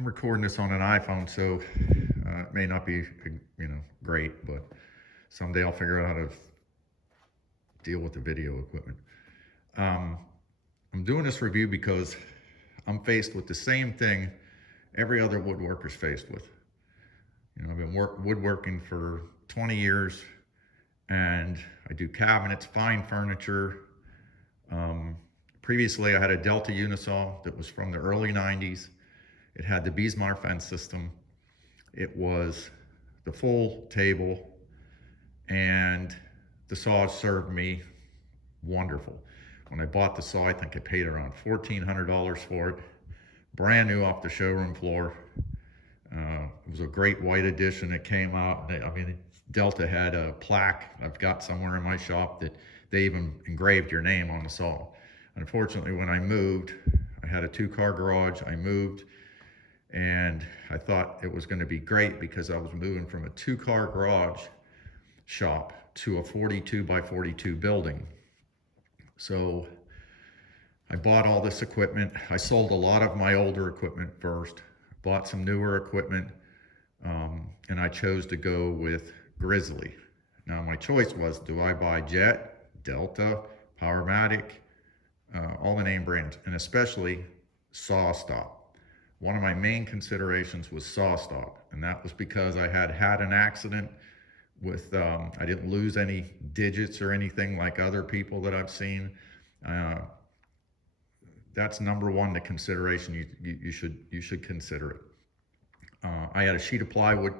I'm recording this on an iPhone, so it may not be, great, but someday I'll figure out how to deal with the video equipment. Um, I'm doing this review because I'm faced with the same thing every other woodworker's faced with. I've been woodworking for 20 years, and I do cabinets, fine furniture. Previously, I had a Delta Unisaw that was from the early 90s. It had the Bismarck fence system. It was the full table, and the saw served me wonderful. When I bought the saw, I think I paid around $1,400 for it. Brand new off the showroom floor. It was a great white edition. It came out. Delta had a plaque I've got somewhere in my shop that they even engraved your name on the saw. Unfortunately, when I moved, I had a 2-car garage. I moved, and I thought it was going to be great because I was moving from a 2-car garage shop to a 42 by 42 building. So I bought all this equipment. I sold a lot of my older equipment first, bought some newer equipment, and I chose to go with Grizzly. Now my choice was, do I buy Jet, Delta, Powermatic, all the name brands, and especially SawStop. One of my main considerations was SawStop, and that was because I had an accident with, I didn't lose any digits or anything like other people that I've seen. That's number one, the consideration you should consider it. I had a sheet of plywood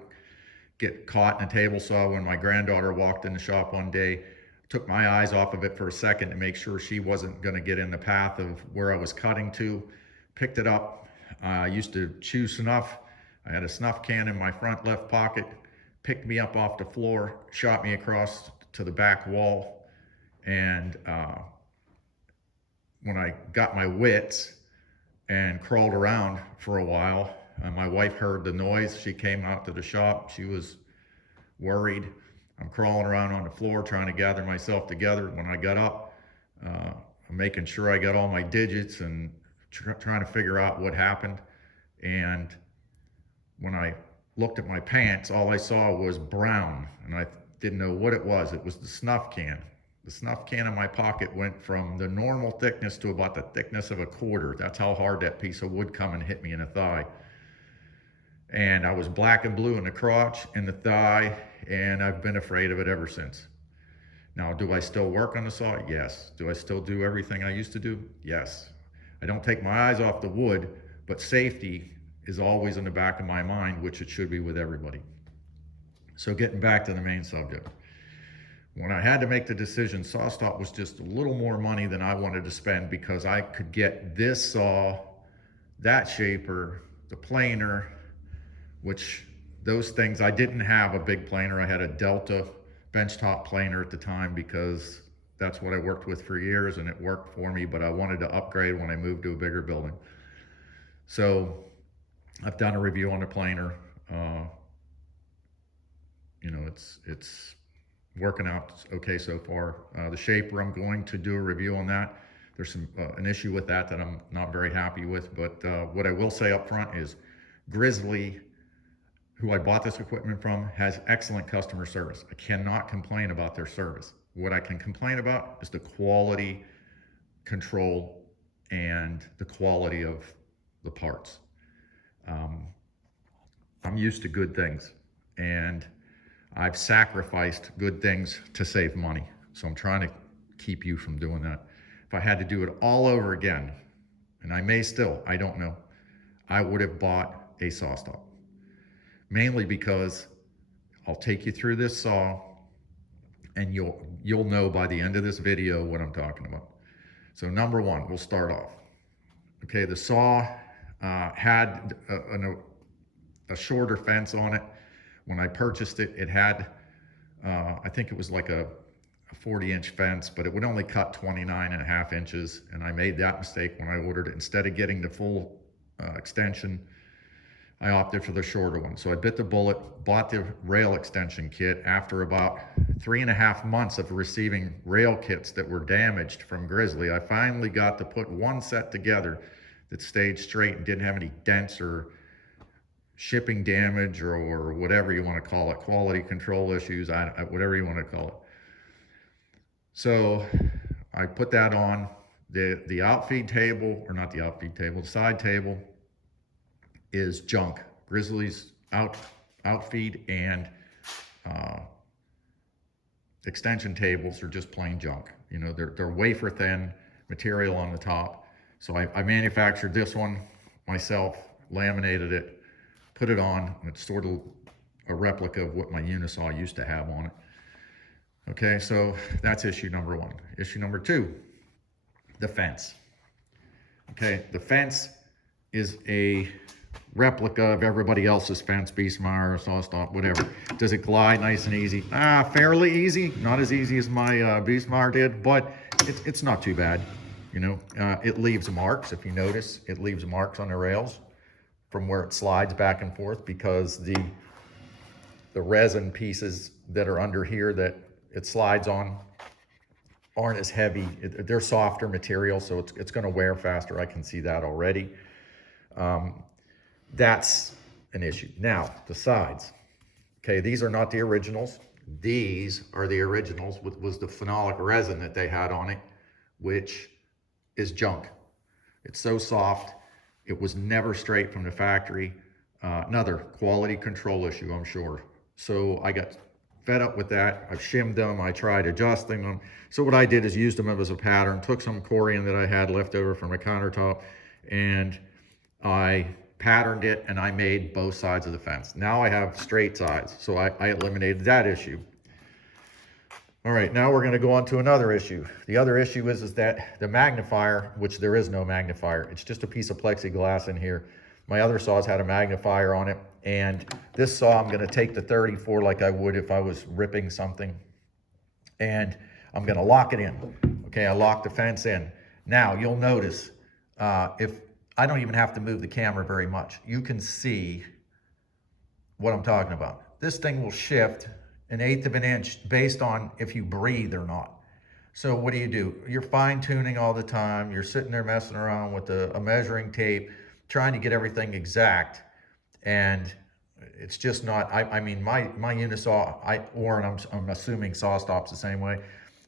get caught in a table saw when my granddaughter walked in the shop one day. Took my eyes off of it for a second to make sure she wasn't going to get in the path of where I was cutting to. Picked it up. I used to chew snuff. I had a snuff can in my front left pocket. Picked me up off the floor, shot me across to the back wall, and when I got my wits and crawled around for a while, my wife heard the noise. She came out to the shop. She was worried. I'm crawling around on the floor trying to gather myself together. When I got up, I'm making sure I got all my digits and trying to figure out what happened. And when I looked at my pants, all I saw was brown, and I didn't know what it was. It was the snuff can. The snuff can in my pocket went from the normal thickness to about the thickness of a quarter. That's how hard that piece of wood come and hit me in the thigh. And I was black and blue in the crotch and the thigh, and I've been afraid of it ever since. Now, do I still work on the saw? Yes. Do I still do everything I used to do? Yes. I don't take my eyes off the wood, but safety is always in the back of my mind, which it should be with everybody. So getting back to the main subject. When I had to make the decision, SawStop was just a little more money than I wanted to spend because I could get this saw, that shaper, the planer, which those things, I didn't have a big planer. I had a Delta benchtop planer at the time because that's what I worked with for years and it worked for me, but I wanted to upgrade when I moved to a bigger building. So I've done a review on the planer. It's working out okay so far. The shaper, I'm going to do a review on that. There's an issue with that I'm not very happy with, but what I will say up front is Grizzly, who I bought this equipment from, has excellent customer service. I cannot complain about their service. What I can complain about is the quality control and the quality of the parts. I'm used to good things, and I've sacrificed good things to save money. So I'm trying to keep you from doing that. If I had to do it all over again, and I may still, I don't know, I would have bought a SawStop. Mainly because I'll take you through this saw and you'll know by the end of this video what I'm talking about. So number one, we'll start off. Okay, the saw had a shorter fence on it. When I purchased it, it had, I think it was like a 40-inch fence, but it would only cut 29.5 inches. And I made that mistake when I ordered it. Instead of getting the full extension, I opted for the shorter one. So I bit the bullet, bought the rail extension kit after about 3.5 months of receiving rail kits that were damaged from Grizzly. I finally got to put one set together that stayed straight and didn't have any dents or shipping damage or whatever you want to call it, quality control issues, whatever you want to call it. So I put that on. The outfeed table, or not the outfeed table, the side table is junk. Grizzly's outfeed and extension tables are just plain junk. You know, they're wafer thin material on the top. So I manufactured this one myself, laminated it, put it on. It's sort of a replica of what my Unisaw used to have on it. Okay, so that's issue number one. Issue number two, the fence. Okay, the fence is a replica of everybody else's fence, Beastmeyer, SawStop, whatever. Does it glide nice and easy? Fairly easy. Not as easy as my Beastmeyer did, but it's not too bad. You know, it leaves marks. If you notice, it leaves marks on the rails from where it slides back and forth, because the resin pieces that are under here that it slides on aren't as heavy. They're softer material, so it's going to wear faster. I can see that already. That's an issue. Now, the sides. Okay, these are not the originals. These are the originals, was the phenolic resin that they had on it, which is junk. It's so soft. It was never straight from the factory. Another quality control issue, I'm sure. So I got fed up with that. I've shimmed them. I tried adjusting them. So what I did is used them as a pattern, took some corian that I had left over from a countertop, and I patterned it, and I made both sides of the fence. Now I have straight sides, so I eliminated that issue. All right, now we're going to go on to another issue. The other issue is that the magnifier, which there is no magnifier, it's just a piece of plexiglass in here. My other saws had a magnifier on it, and this saw I'm going to take the 34 like I would if I was ripping something, and I'm going to lock it in. Okay, I locked the fence in. Now you'll notice if I don't even have to move the camera very much, you can see what I'm talking about. This thing will shift 1/8 of an inch based on if you breathe or not. So what do? You're fine tuning all the time. You're sitting there messing around with a measuring tape, trying to get everything exact. And it's just not, I mean, my Unisaw, and I'm assuming SawStop's the same way.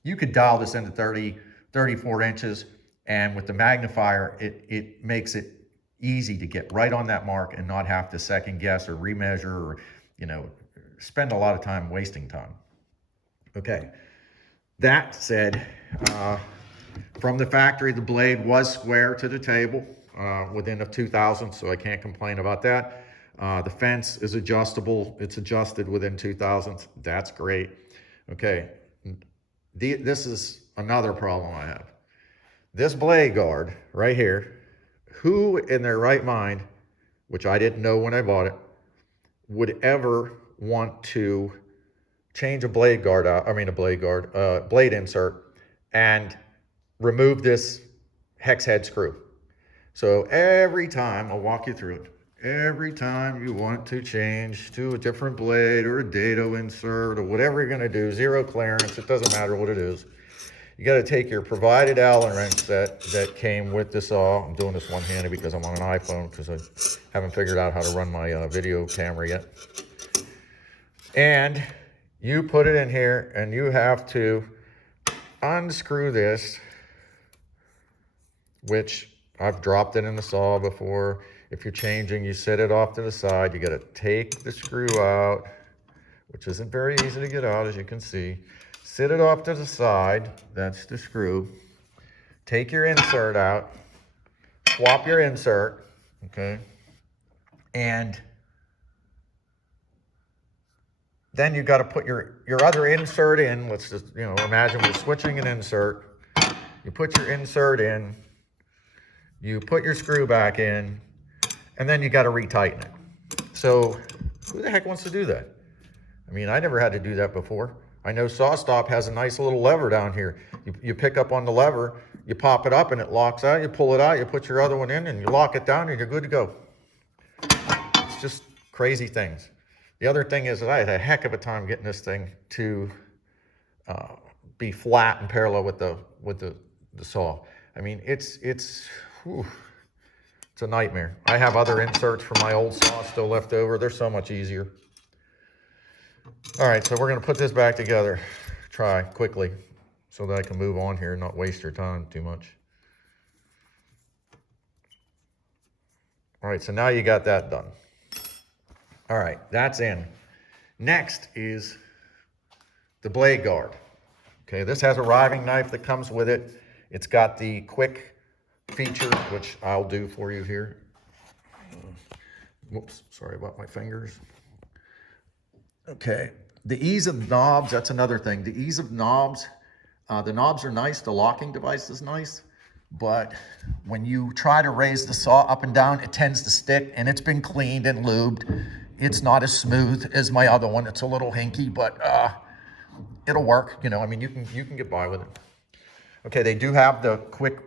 You could dial this into 34 inches, and with the magnifier, it makes it easy to get right on that mark and not have to second guess or remeasure or, you know, spend a lot of time wasting time. Okay, that said, from the factory, the blade was square to the table within a 2,000, so I can't complain about that. The fence is adjustable. It's adjusted within 2,000. That's great. Okay, this is another problem I have. This blade guard right here, who in their right mind, which I didn't know when I bought it, would ever want to change a blade guard out, blade insert, and remove this hex head screw. So every time, I'll walk you through it, every time you want to change to a different blade or a dado insert or whatever you're gonna do, zero clearance, it doesn't matter what it is, you got to take your provided Allen wrench set that came with the saw. I'm doing this one-handed because I'm on an iPhone because I haven't figured out how to run my video camera yet. And you put it in here, and you have to unscrew this, which I've dropped it in the saw before. If you're changing, you set it off to the side. You got to take the screw out, which isn't very easy to get out, as you can see. Sit it off to the side, that's the screw. Take your insert out, swap your insert, okay? And then you got to put your other insert in. Let's just, you know, imagine we're switching an insert. You put your insert in, you put your screw back in, and then you got to retighten it. So who the heck wants to do that? I mean, I never had to do that before. I know SawStop has a nice little lever down here. You pick up on the lever, you pop it up and it locks out, you pull it out, you put your other one in and you lock it down and you're good to go. It's just crazy things. The other thing is that I had a heck of a time getting this thing to be flat and parallel with the saw. I mean, it's It's a nightmare. I have other inserts from my old saw still left over. They're so much easier. All right, so we're gonna put this back together. Try quickly so that I can move on here and not waste your time too much. All right, so now you got that done. All right, that's in. Next is the blade guard. Okay, this has a riving knife that comes with it. It's got the quick feature, which I'll do for you here. Whoops, sorry about my fingers. Okay, the ease of knobs, that's another thing. The ease of knobs, the knobs are nice, the locking device is nice, but when you try to raise the saw up and down, it tends to stick, and it's been cleaned and lubed. It's not as smooth as my other one. It's a little hinky, but it'll work. You know, I mean, you can get by with it. Okay, they do have the quick,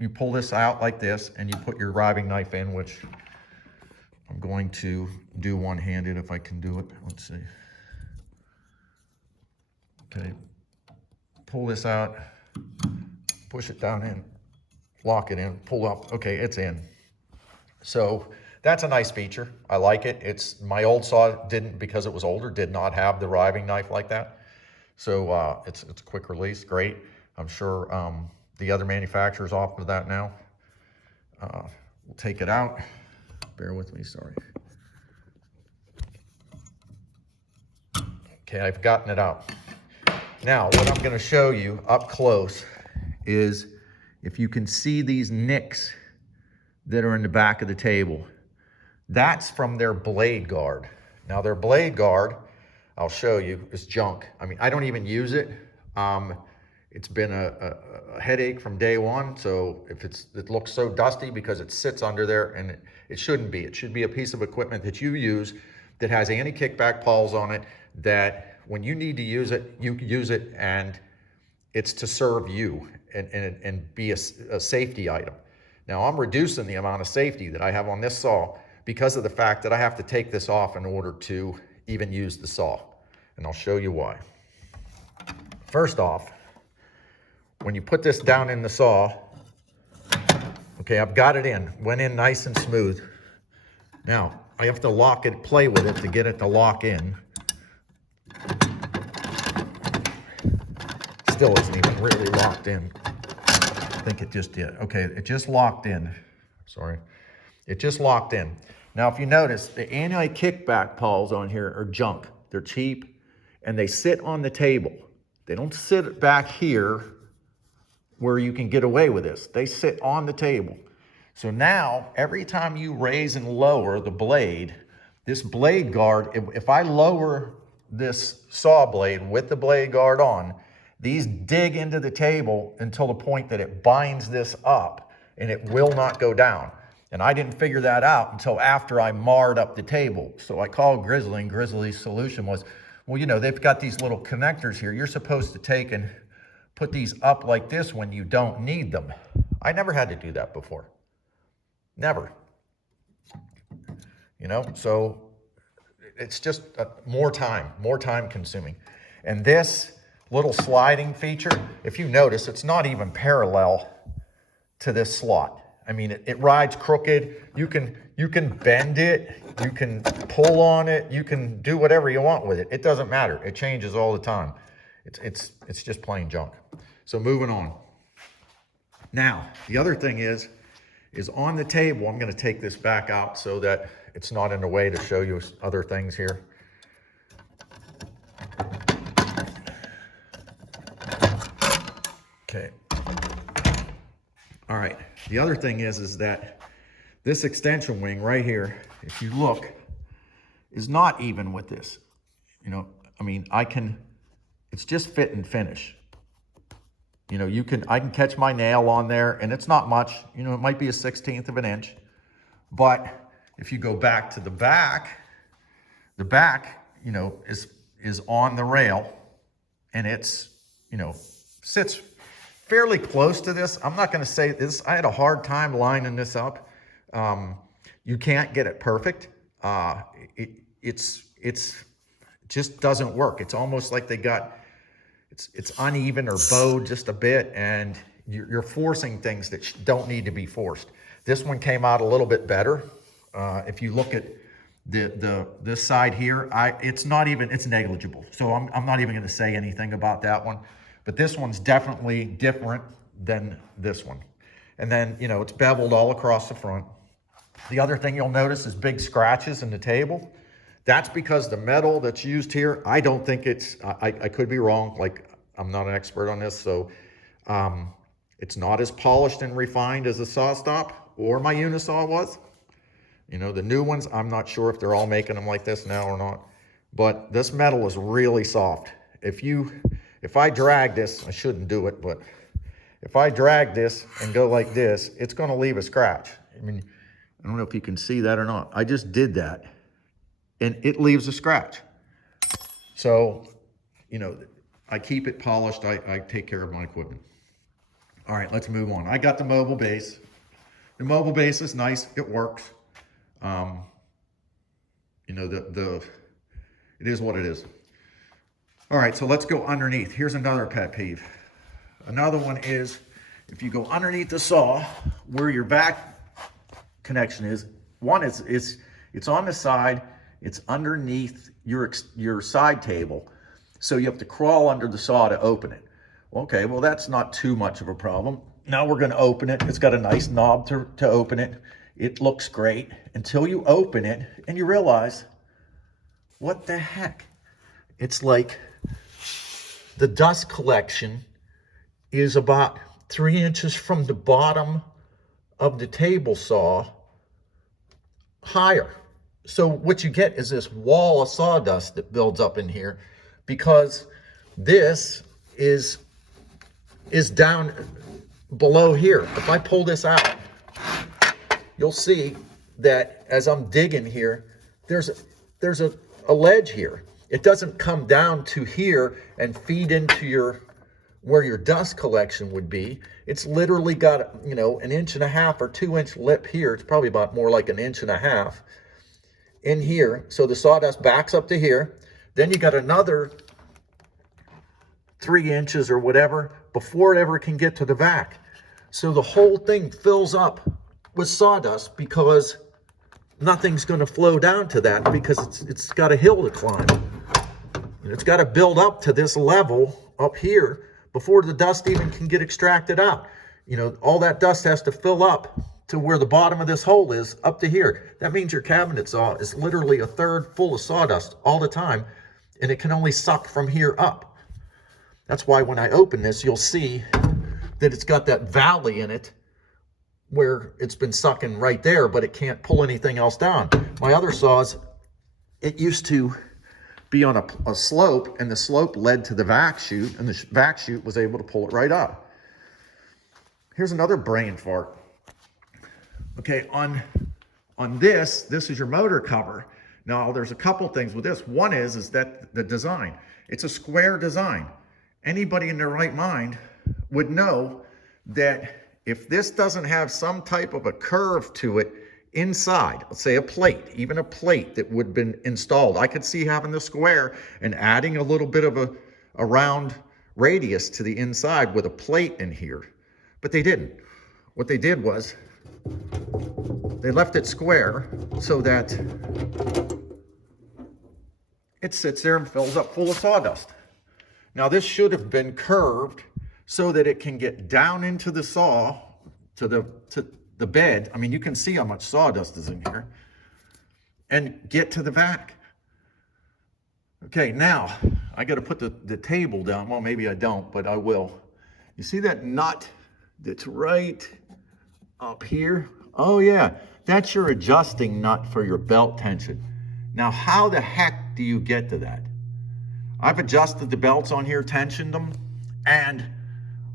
you pull this out like this, and you put your riving knife in, which I'm going to do one-handed if I can do it. Let's see. Okay, pull this out, push it down in, lock it in, pull up. Okay, it's in. So that's a nice feature. I like it. It's my old saw didn't, because it was older, did not have the riving knife like that. So it's a quick release, great. I'm sure the other manufacturers offer that now. We'll take it out. Bear with me, sorry. Okay, I've gotten it out. Now, what I'm gonna show you up close is if you can see these nicks that are in the back of the table. That's from their blade guard. Now their blade guard, I'll show you, is junk. I mean, I don't even use it. It's been a headache from day one. So if it looks so dusty because it sits under there, and it shouldn't be. It should be a piece of equipment that you use that has anti-kickback pawls on it, that when you need to use it, you use it, and it's to serve you and be a safety item. Now I'm reducing the amount of safety that I have on this saw because of the fact that I have to take this off in order to even use the saw. And I'll show you why. First off, when you put this down in the saw, okay, I've got it in, went in nice and smooth. Now, I have to lock it, play with it to get it to lock in. Still isn't even really locked in. I think it just did. Okay, it just locked in. Sorry. It just locked in. Now, if you notice, the anti-kickback pawls on here are junk. They're cheap, and they sit on the table. They don't sit back here where you can get away with this. They sit on the table. So now, every time you raise and lower the blade, this blade guard, if I lower this saw blade with the blade guard on, these dig into the table until the point that it binds this up, and it will not go down. And I didn't figure that out until after I marred up the table. So I called Grizzly, and Grizzly's solution was, well, you know, they've got these little connectors here. You're supposed to take and put these up like this when you don't need them. I never had to do that before. Never. You know, so it's just more time consuming. And this little sliding feature, if you notice, it's not even parallel to this slot. I mean, it rides crooked. You can bend it, you can pull on it, you can do whatever you want with it. It doesn't matter. It changes all the time. It's just plain junk. So moving on. Now, the other thing is on the table, I'm going to take this back out so that it's not in the way to show you other things here. Okay. All right. The other thing is that this extension wing right here, if you look, is not even with this. You know, I mean, it's just fit and finish. You know, I can catch my nail on there, and it's not much. You know, it might be a 1/16 of an inch. But if you go back to the back, you know, is on the rail, and it's, you know, sits fairly close to this. I'm not going to say this. I had a hard time lining this up. You can't get it perfect. It just doesn't work. It's almost like it's uneven or bowed just a bit, and you're forcing things that don't need to be forced. This one came out a little bit better. If you look at this side here, it's negligible. So I'm not even gonna say anything about that one. But this one's definitely different than this one. And then, you know, it's beveled all across the front. The other thing you'll notice is big scratches in the table. That's because the metal that's used here, I don't think I could be wrong. Like, I'm not an expert on this, so it's not as polished and refined as a SawStop or my Unisaw was. You know, the new ones, I'm not sure if they're all making them like this now or not. But this metal is really soft. If I drag this, I shouldn't do it, but if I drag this and go like this, it's gonna leave a scratch. I mean, I don't know if you can see that or not. I just did that and it leaves a scratch. So, you know, I keep it polished. I take care of my equipment. All right, let's move on. I got the mobile base. The mobile base is nice. It works. You know, it is what it is. All right, so let's go underneath. Here's another pet peeve. Another one is if you go underneath the saw where your back connection is, one is it's on the side, it's underneath your side table. So you have to crawl under the saw to open it. Okay, well, that's not too much of a problem. Now we're gonna open it. It's got a nice knob to open it. It looks great until you open it and you realize, what the heck? It's like the dust collection is about 3 inches from the bottom of the table saw higher. So what you get is this wall of sawdust that builds up in here because this is down below here. If I pull this out, you'll see that as I'm digging here, there's a ledge here. It doesn't come down to here and feed into where your dust collection would be. It's literally got, you know, 1.5 inch or 2 inch lip here. It's probably about more like 1.5 inches in here. So the sawdust backs up to here. Then you got another 3 inches or whatever before it ever can get to the vac. So the whole thing fills up with sawdust because nothing's going to flow down to that because it's got a hill to climb. It's got to build up to this level up here before the dust even can get extracted out. You know, all that dust has to fill up to where the bottom of this hole is up to here. That means your cabinet saw is literally 1/3 full of sawdust all the time, and it can only suck from here up. That's why when I open this, you'll see that it's got that valley in it where it's been sucking right there, but it can't pull anything else down. My other saws, it used to be on a slope, and the slope led to the vac chute, and the vac chute was able to pull it right up. Here's another brain fart. Okay, on this is your motor cover. Now, there's a couple things with this. One is that the design. It's a square design. Anybody in their right mind would know that if this doesn't have some type of a curve to it inside, let's say a plate, even a plate that would have been installed, I could see having the square and adding a little bit of a round radius to the inside with a plate in here. But they didn't. What they did was they left it square so that it sits there and fills up full of sawdust. Now this should have been curved so that it can get down into the saw, to the bed. I mean, you can see how much sawdust is in here, and get to the vac. Okay, now I got to put the table down. Well, maybe I don't, but I will. You see that nut that's right up here? Oh yeah, that's your adjusting nut for your belt tension. Now, how the heck do you get to that? I've adjusted the belts on here, tensioned them, and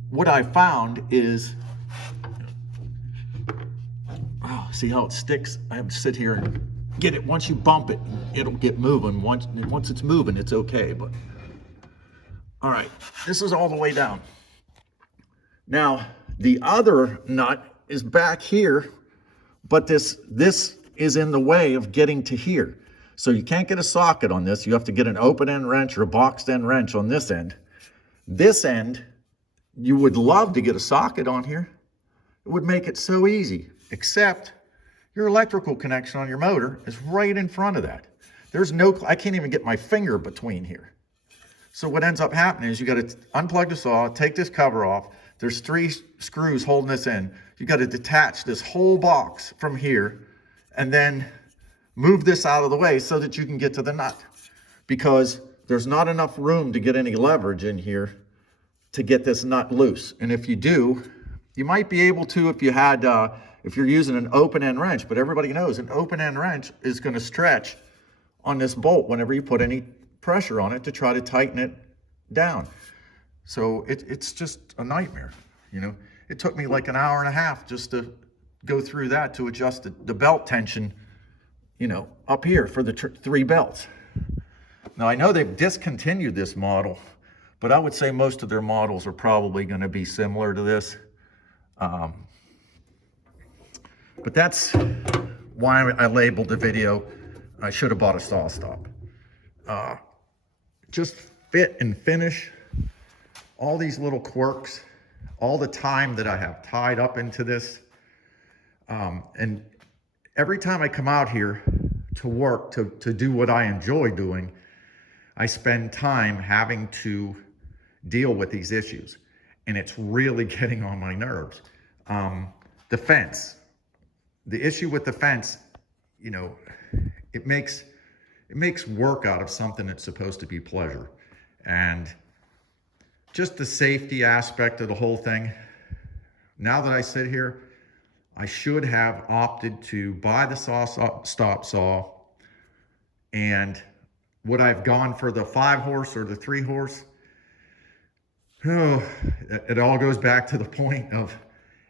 what I found is, oh, see how it sticks? I have to sit here and get it. Once you bump it, it'll get moving. Once it's moving, it's okay. But all right, this is all the way down. Now, the other nut is back here, but this is in the way of getting to here. So you can't get a socket on this. You have to get an open end wrench or a boxed end wrench on this end. This end, you would love to get a socket on here. It would make it so easy. except your electrical connection on your motor is right in front of that. There's no, I can't even get my finger between here. So what ends up happening is you got to unplug the saw, take this cover off. There's 3 screws holding this in. You got to detach this whole box from here and then move this out of the way so that you can get to the nut, because there's not enough room to get any leverage in here to get this nut loose. And if you do, you might be able to if you had, if you're using an open end wrench, but everybody knows an open end wrench is going to stretch on this bolt whenever you put any pressure on it to try to tighten it down. So it's just a nightmare. You know, it took me like an hour and a half just to go through that to adjust the belt tension, you know, up here for the 3 belts. Now I know they've discontinued this model, but I would say most of their models are probably going to be similar to this. But that's why I labeled the video, I should have bought a SawStop. Just fit and finish, all these little quirks, all the time that I have tied up into this. And every time I come out here to work, to do what I enjoy doing, I spend time having to deal with these issues. And it's really getting on my nerves. The fence, the issue with the fence, you know, it makes work out of something that's supposed to be pleasure. And just the safety aspect of the whole thing. Now that I sit here, I should have opted to buy the SawStop saw, and would I have gone for the 5-horse or the 3-horse? Oh, it all goes back to the point of,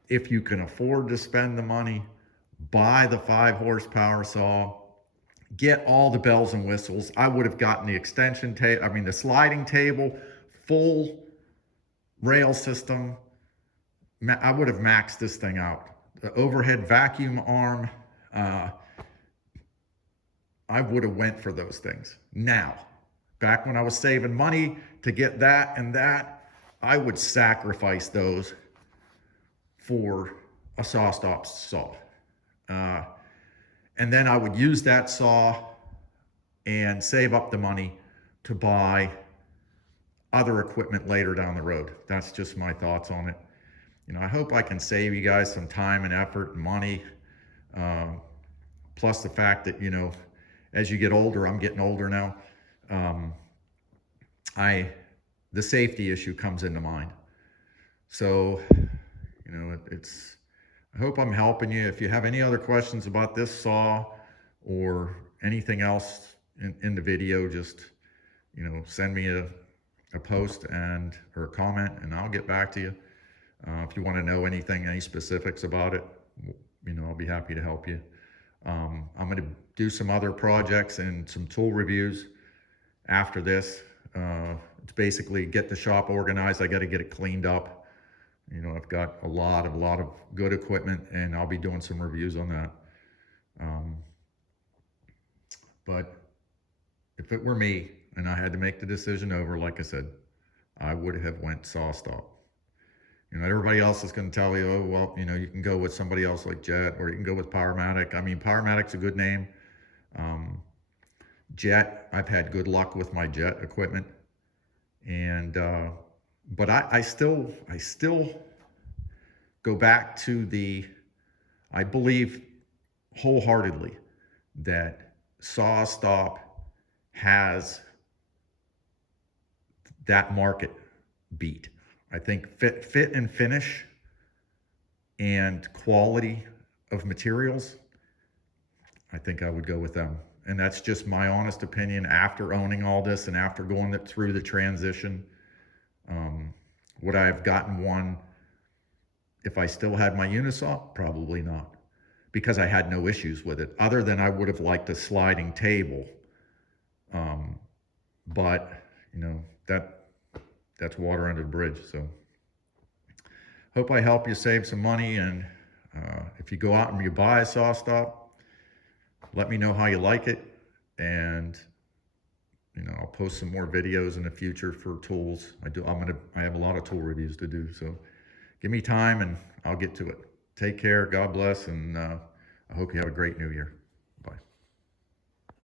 if you can afford to spend the money, buy the 5-horsepower saw, get all the bells and whistles. I would have gotten the extension table, I mean the sliding table, full rail system. I would have maxed this thing out. The overhead vacuum arm, I would have went for those things. Now, back when I was saving money to get that and that, I would sacrifice those for a SawStop saw. And then I would use that saw and save up the money to buy other equipment later down the road. That's just my thoughts on it. You know, I hope I can save you guys some time and effort and money. Plus the fact that, you know, as you get older, I'm getting older now, the safety issue comes into mind. So, you know, I hope I'm helping you. If you have any other questions about this saw or anything else in the video, just, you know, send me a post or a comment, and I'll get back to you. If you want to know anything, any specifics about it, you know, I'll be happy to help you. I'm going to do some other projects and some tool reviews after this. It's basically get the shop organized. I got to get it cleaned up. You know, I've got a lot of good equipment, and I'll be doing some reviews on that. But if it were me and I had to make the decision over, like I said, I would have went SawStop. You know, everybody else is going to tell you, oh, well, you know, you can go with somebody else like Jet, or you can go with Powermatic. I mean, Powermatic's a good name. Jet, I've had good luck with my Jet equipment. And, but I still go back to I believe wholeheartedly that SawStop has that market beat. I think fit and finish and quality of materials, I think I would go with them. And that's just my honest opinion after owning all this and after going through the transition. Would I have gotten one if I still had my Unisaw? Probably not, because I had no issues with it, other than I would have liked a sliding table. But, you know, that's water under the bridge. So hope I help you save some money. And if you go out and you buy a SawStop, let me know how you like it. And, you know, I'll post some more videos in the future for tools. I have a lot of tool reviews to do. So give me time and I'll get to it. Take care. God bless. And I hope you have a great new year. Bye.